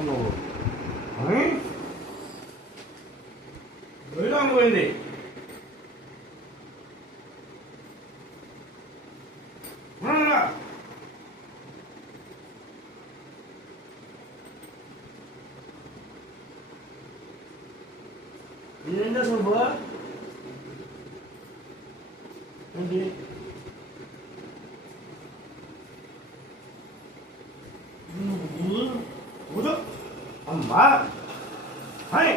నువ్వు పోయింది. ఏం చేస్తావు బా ఏంటి అమ్మా హాయ్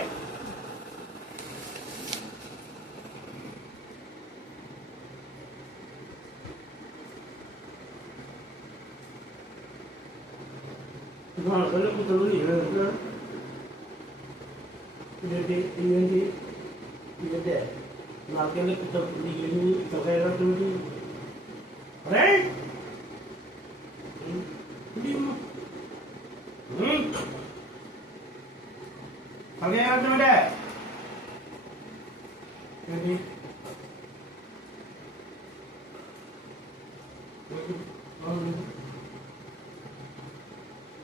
ఇదేంటి ఇదేంటి ఇదంటే నాకెళ్ళి తొలగేటువంటి అరే తొలగేటువంటి ఏంటి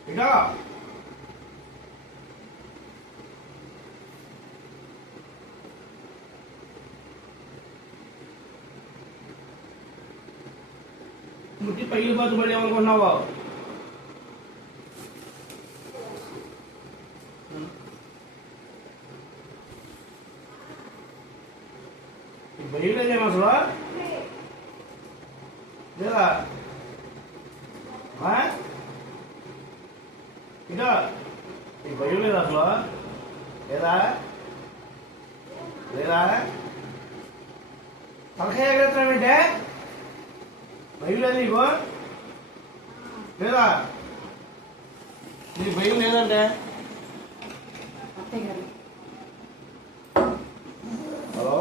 ఇక ముట్టి పైకి పోతు పడి ఏమనుకున్నావా భయం లేదేమో అసలు లేదా ఇక ఈ భయం లేదు అసలు లేదా లేదా తలకాయ ఎగరేస్తామంటే భయం లేదు నీకు లేదా నీకు భయం లేదంటే హలో